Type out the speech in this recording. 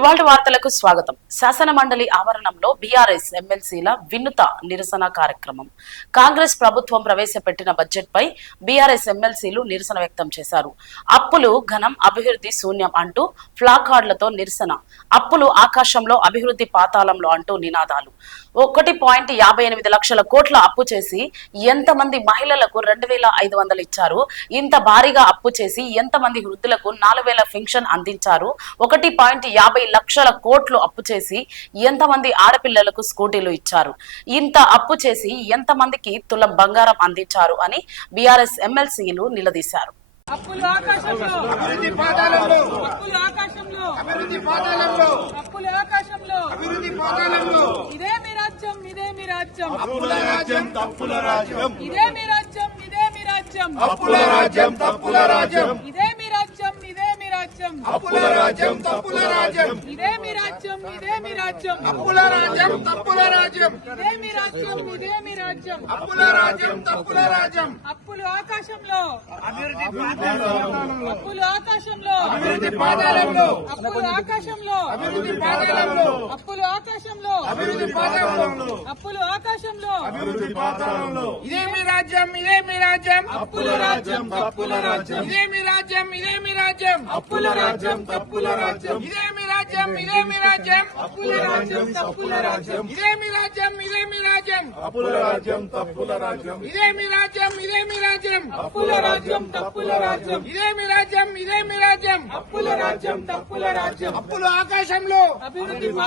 ఇవాళ వార్తలకు స్వాగతం. శాసన మండలి ఆవరణంలో బీఆర్ఎస్ ఎమ్మెల్సీల వినూత్న నిరసన కార్యక్రమం. కాంగ్రెస్ ప్రభుత్వం ప్రవేశపెట్టిన బడ్జెట్ పై బీఆర్ఎస్ ఎమ్మెల్సీలు నిరసన వ్యక్తం చేశారు. అప్పులు ఘనం, అభివృద్ధి శూన్యం అంటూ ప్లాకార్డులతో నిరసన. అప్పులు ఆకాశంలో, అభివృద్ధి పాతాళంలో అంటూ నినాదాలు. 1.58 లక్షల కోట్ల అప్పు చేసి ఎంతమంది మహిళలకు 2,500 ఇచ్చారు? ఇంత భారీగా అప్పు చేసి ఎంతమంది వృద్ధులకు 4,000 పెన్షన్ అందించారు? 1.50 లక్షల కోట్లు అప్పు చేసి ఎంతమంది ఆడపిల్లలకు స్కూటీలు ఇచ్చారు? ఇంత అప్పు చేసి ఎంతమందికి తులం బంగారం అందించారు అని బీఆర్ఎస్ ఎమ్మెల్సీలు నిలదీశారు. అప్పులు ఆకాశంలో, అభివృద్ధి పాతాళంలో, అప్పులు ఆకాశంలో, అభివృద్ధి పాతాళంలో, అప్పులు ఆకాశంలో, అభివృద్ధి పాతాళంలో. ఇదే మీ రాజ్యం, ఇదే మీ రాజ్యం, అప్పుల రాజ్యం, తప్పుల రాజ్యం. ఇదే మీ రాజ్యం, ఇదే మీ రాజ్యం, అప్పుల రాజ్యం, తప్పుల రాజ్యం. ఇదే మీ రాజ్యం, ఇదే మీ రాజ్యం, అప్పుల రాజ్యం, తప్పుల రాజ్యం. ఇదే మీ రాజ్యం, ఇదే మీ రాజ్యం, అప్పుల రాజ్యం, తప్పుల రాజ్యం. ఇదే మీ రాజ్యం, ఇదే మీ రాజ్యం, అప్పుల రాజ్యం, తప్పుల రాజ్యం. అప్పులు ఆకాశంలో, అభివృద్ధి అప్పులు ఆకాశంలో, అభివృద్ధి పాతాళంలో, అప్పులు ఆకాశంలో, అభివృద్ధి పాతాళంలో, అప్పులు ఆకాశంలో, అభివృద్ధి పాతాళంలో, అప్పులు ఆకాశంలో, అభివృద్ధి పాతాళంలో. ఇదే మీ రాజ్యం, ఇదే మీ రాజ్యం, అప్పుల రాజ్యం, తప్పుల రాజ్యం. ఇదే మీ రాజ్యం, ఇదే మీ రాజ్యం, అప్పుల రాజ్యం, తప్పుల రాజ్యం. ఇదే మీ రాజ్యం, ఇదే మీ రాజ్యం, అప్పుల రాజ్యం, తప్పుల రాజ్యం. ఇదే మీ రాజ్యం, ఇదే మీ రాజ్యం, అప్పుల రాజ్యం, తప్పుల రాజ్యం. ఇదే మీ రాజ్యం, ఇదే మీ రాజ్యం, అప్పుల రాజ్యం, తప్పుల రాజ్యం. ఇదే మీ రాజ్యం, ఇదే మీ రాజ్యం, అప్పుల రాజ్యం, తప్పుల రాజ్యం. అప్పులు ఆకాశంలో, అభివృద్ధి